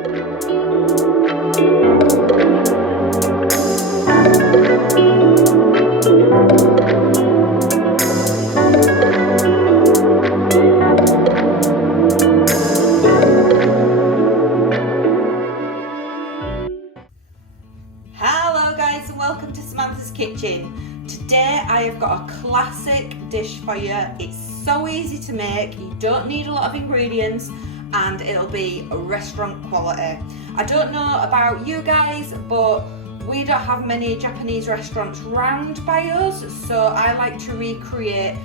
Welcome to Samantha's Kitchen. Today I have got a classic dish for you. It's so easy to make, you don't need a lot of ingredients, and it'll be restaurant quality. I don't know about you guys, but we don't have many Japanese restaurants round by us, so I like to recreate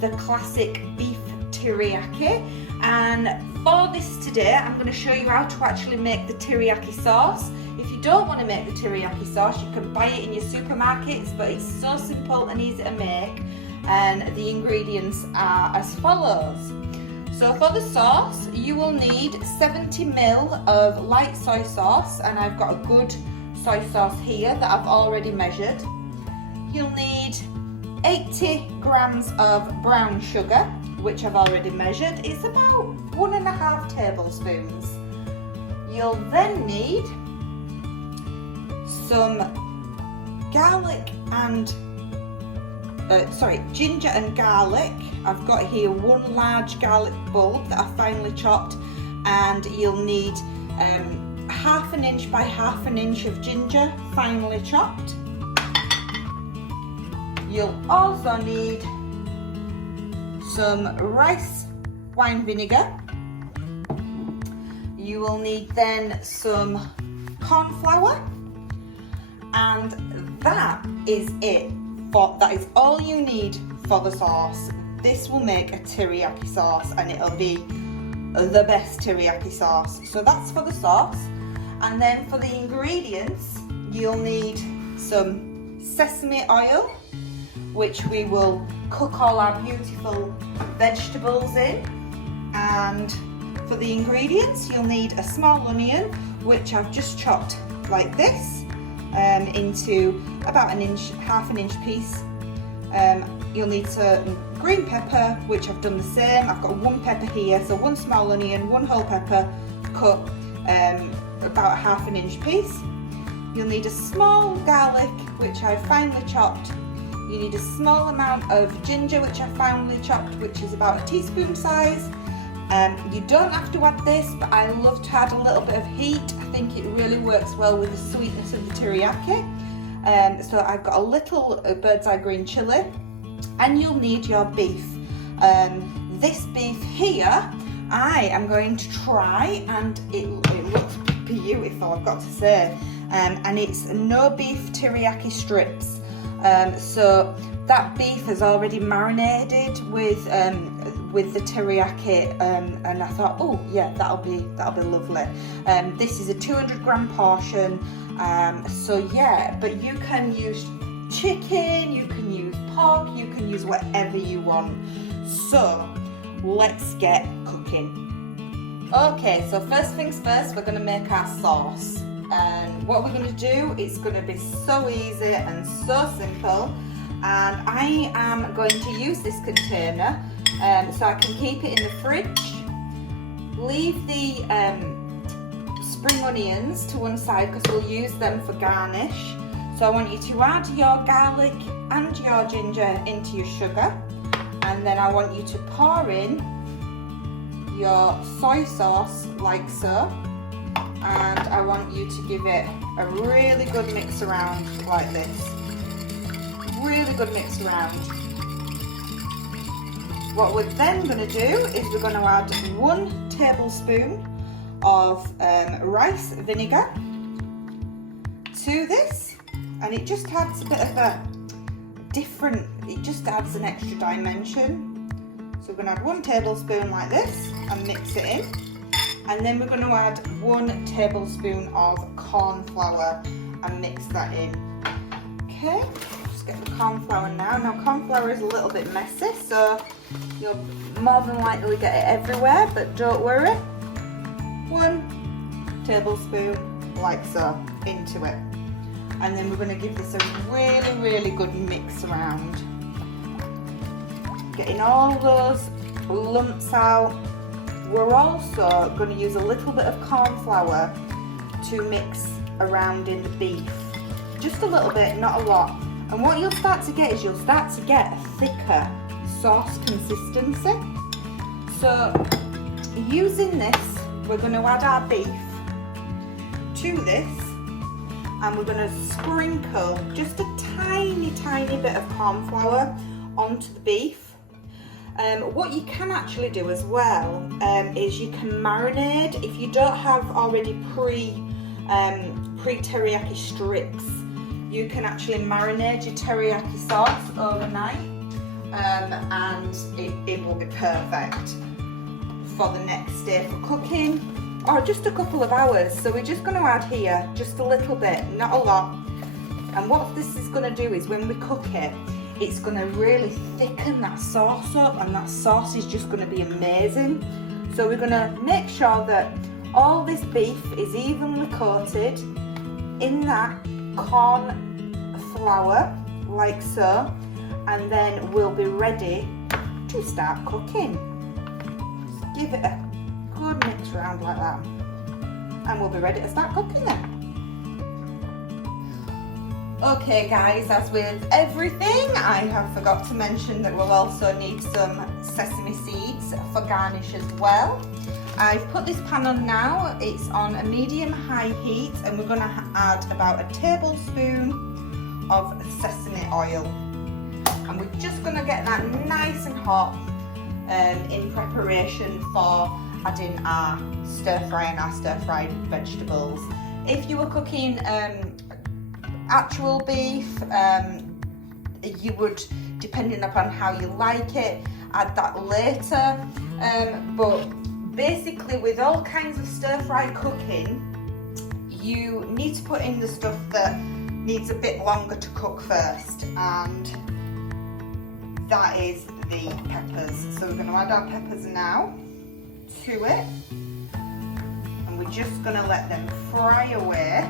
the classic beef teriyaki. And for this today, I'm going to show you how to actually make the teriyaki sauce. If you don't want to make the teriyaki sauce, you can buy it in your supermarkets, but it's so simple and easy to make. And the ingredients are as follows. So for the sauce, you will need 70 ml of light soy sauce, and I've got a good soy sauce here that I've already measured. You'll need 80 grams of brown sugar, which I've already measured. It's about 1.5 tablespoons. You'll then need some ginger and garlic. I've got here one large garlic bulb that I finely chopped, and you'll need 1/2 inch by 1/2 inch of ginger finely chopped. You'll also need some rice wine vinegar. You will need then some corn flour, and that is it. That is all you need for the sauce. This will make a teriyaki sauce, and it'll be the best teriyaki sauce. So that's for the sauce. And then for the ingredients, you'll need some sesame oil, which we will cook all our beautiful vegetables in. And for the ingredients, you'll need a small onion, which I've just chopped like this, into about 1/2 inch piece. You'll need some green pepper, which I've done the same. I've got one pepper here, so one small onion, one whole pepper cut about 1/2 inch piece. You'll need a small garlic, which I've finely chopped. You need a small amount of ginger, which I finely chopped, which is about a teaspoon size. You don't have to add this, but I love to add a little bit of heat. I think it really works well with the sweetness of the teriyaki. So I've got a little bird's eye green chilli, and you'll need your beef. This beef here, I am going to try, and it looks beautiful, I've got to say. And it's no beef teriyaki strips. So that beef is already marinated with the teriyaki, and I thought, oh yeah, that'll be lovely. This is a 200 gram portion, so yeah, but you can use chicken, you can use pork, you can use whatever you want. So let's get cooking. Okay, so first things first, we're going to make our sauce. And what we're going to do, it's going to be so easy and so simple. And I am going to use this container so I can keep it in the fridge. Leave the spring onions to one side because we'll use them for garnish. So I want you to add your garlic and your ginger into your sugar, and then I want you to pour in your soy sauce like so. And I want you to give it a really good mix around like this. Really good mix around. What we're then going to do is we're going to add 1 tablespoon of rice vinegar to this, and it just adds a bit of a different, it just adds an extra dimension. So we're going to add 1 tablespoon like this and mix it in. And then we're going to add 1 tablespoon of corn flour and mix that in. Okay, just get the corn flour now. Now corn flour is a little bit messy, so you'll more than likely get it everywhere, but don't worry. 1 tablespoon like so into it. And then we're going to give this a really, really good mix around. Getting all those lumps out we're also going to use a little bit of corn flour to mix around in the beef. Just a little bit, not a lot. And what you'll start to get is you'll start to get a thicker sauce consistency. So using this, we're going to add our beef to this, and we're going to sprinkle just a tiny bit of corn flour onto the beef. What you can actually do as well is you can marinate. If you don't have already pre-teriyaki strips, you can actually marinate your teriyaki sauce overnight, and it will be perfect for the next day for cooking, or just a couple of hours. So we're just going to add here just a little bit, not a lot. And what this is going to do is when we cook it, it's going to really thicken that sauce up, and that sauce is just going to be amazing. So we're going to make sure that all this beef is evenly coated in that corn flour, like so, and then we'll be ready to start cooking. Just give it a good mix around like that, and we'll be ready to start cooking then. Okay guys, as with everything, I have forgot to mention that we'll also need some sesame seeds for garnish as well. I've put this pan on now, it's on a medium-high heat, and we're going to add about a tablespoon of sesame oil. And we're just going to get that nice and hot in preparation for adding our stir-fried vegetables. If you were cooking actual beef, you would, depending upon how you like it, add that later, but basically with all kinds of stir-fry cooking, you need to put in the stuff that needs a bit longer to cook first, and that is the peppers. So we're going to add our peppers now to it, and we're just going to let them fry away.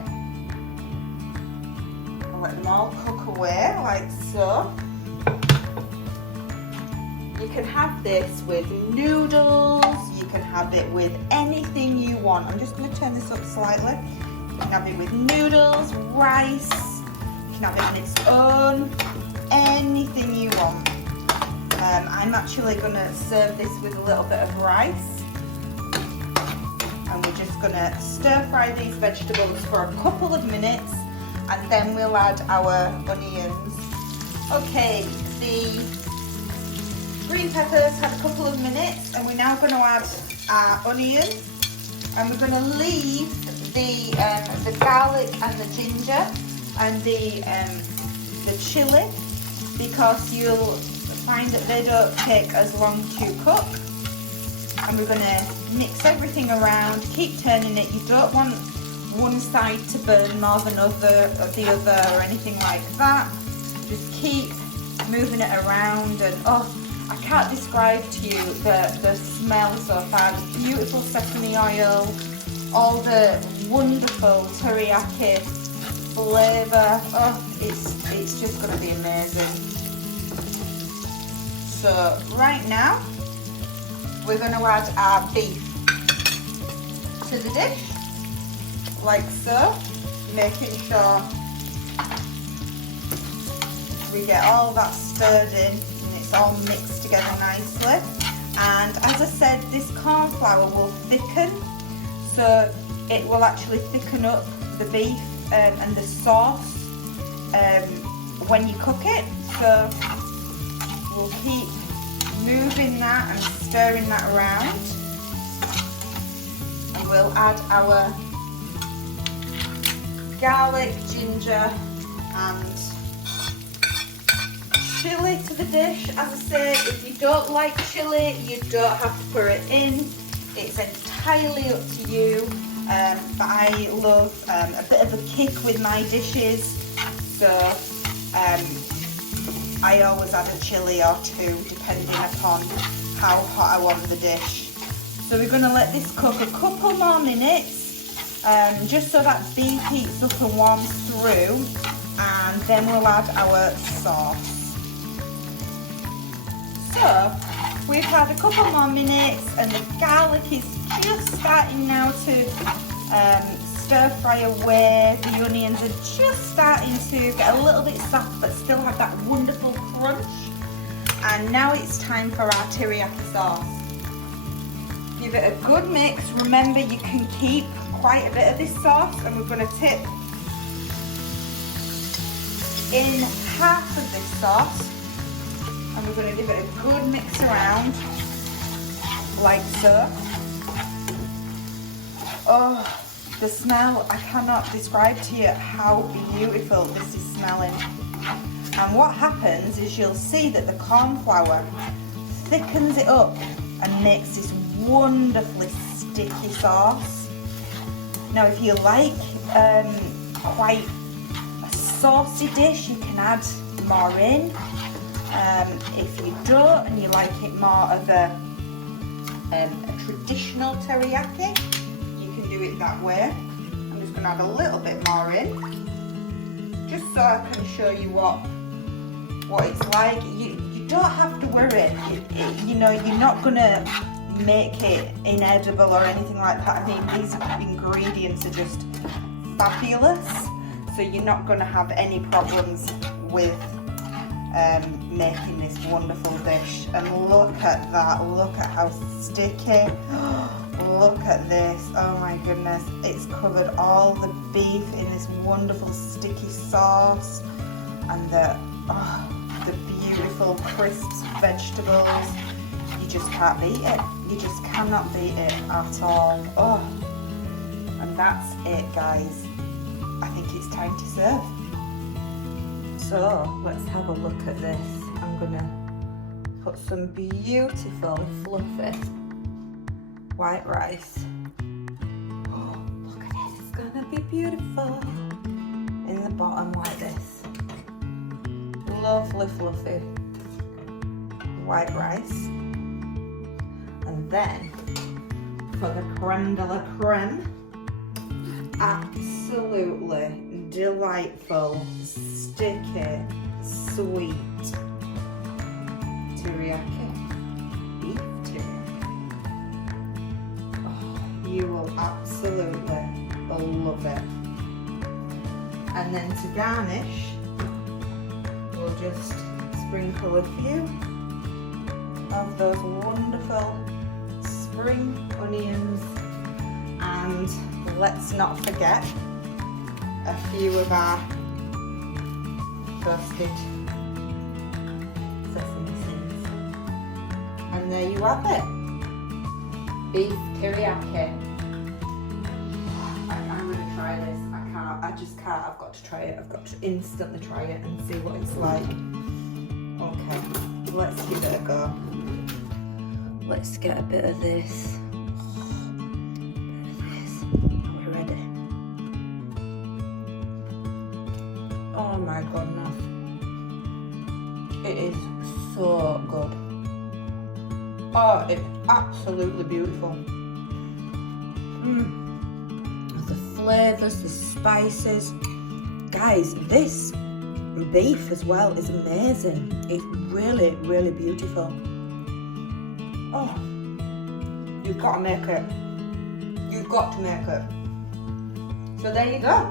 Let them all cook away like so. You can have this with noodles, you can have it with anything you want. I'm just going to turn this up slightly. You can have it with noodles, rice, you can have it on its own, anything you want. I'm actually going to serve this with a little bit of rice, and we're just going to stir fry these vegetables for a couple of minutes, and then we'll add our onions. Okay, the green peppers had a couple of minutes, and we're now going to add our onions, and we're going to leave the garlic and the ginger and the chili, because you'll find that they don't take as long to cook. And we're going to mix everything around, keep turning it. You don't want one side to burn more than the other or anything like that. Just keep moving it around, and oh, I can't describe to you the smell so far. The beautiful sesame oil, all the wonderful teriyaki flavour. Oh, it's just going to be amazing. So right now we're going to add our beef to the dish, like so, making sure we get all that stirred in and it's all mixed together nicely. And as I said, this corn flour will thicken, so it will actually thicken up the beef and the sauce when you cook it. So we'll keep moving that and stirring that around, and we'll add our garlic, ginger and chili to the dish. As I say, if you don't like chili, you don't have to put it in. It's entirely up to you, but I love a bit of a kick with my dishes, so I always add a chili or two depending upon how hot I want the dish. So we're going to let this cook a couple more minutes, just so that beef heats up and warms through, and then we'll add our sauce. So We've had a couple more minutes and the garlic is just starting now to stir fry away. The onions are just starting to get a little bit soft but still have that wonderful crunch. And now it's time for our teriyaki sauce. Give it a good mix. Remember, you can keep quite a bit of this sauce, and we're going to tip in half of this sauce, and we're going to give it a good mix around like so. Oh, the smell, I cannot describe to you how beautiful this is smelling. And what happens is you'll see that the corn flour thickens it up and makes this wonderfully sticky sauce. Now if you like quite a saucy dish, you can add more in. If you don't and you like it more of a traditional teriyaki, you can do it that way. I'm just going to add a little bit more in, just so I can show you what it's like. You don't have to worry. You know, you're not going to make it inedible or anything like that. I mean, these ingredients are just fabulous, so you're not going to have any problems with making this wonderful dish. And look at that, look at how sticky. Look at this, oh my goodness, it's covered all the beef in this wonderful sticky sauce, and the beautiful crisp vegetables. You just can't beat it. You just cannot beat it at all. Oh, and that's it, guys. I think it's time to serve. So let's have a look at this. I'm gonna put some beautiful fluffy white rice. Oh, look at this, it's gonna be beautiful. In the bottom like this. Lovely fluffy white rice. And then for the creme de la creme, absolutely delightful, sticky, sweet teriyaki. Beef teriyaki. Oh, you will absolutely love it. And then to garnish, we'll just sprinkle a few of those wonderful spring onions, and let's not forget a few of our roasted sesame seeds. And there you have it, beef teriyaki. I'm going to try this. I just can't. I've got to try it. I've got to instantly try it and see what it's like. Okay, let's give it a go. Let's get a bit of this. Are we ready? Oh my goodness. It is so good. Oh, it's absolutely beautiful. The flavours, the spices. Guys, this beef as well is amazing. It's really, really beautiful. Oh, you've got to make it. You've got to make it. So there you go.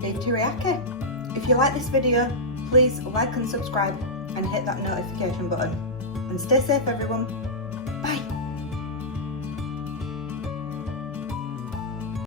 Beef teriyaki. If you like this video, please like and subscribe and hit that notification button. And stay safe, everyone.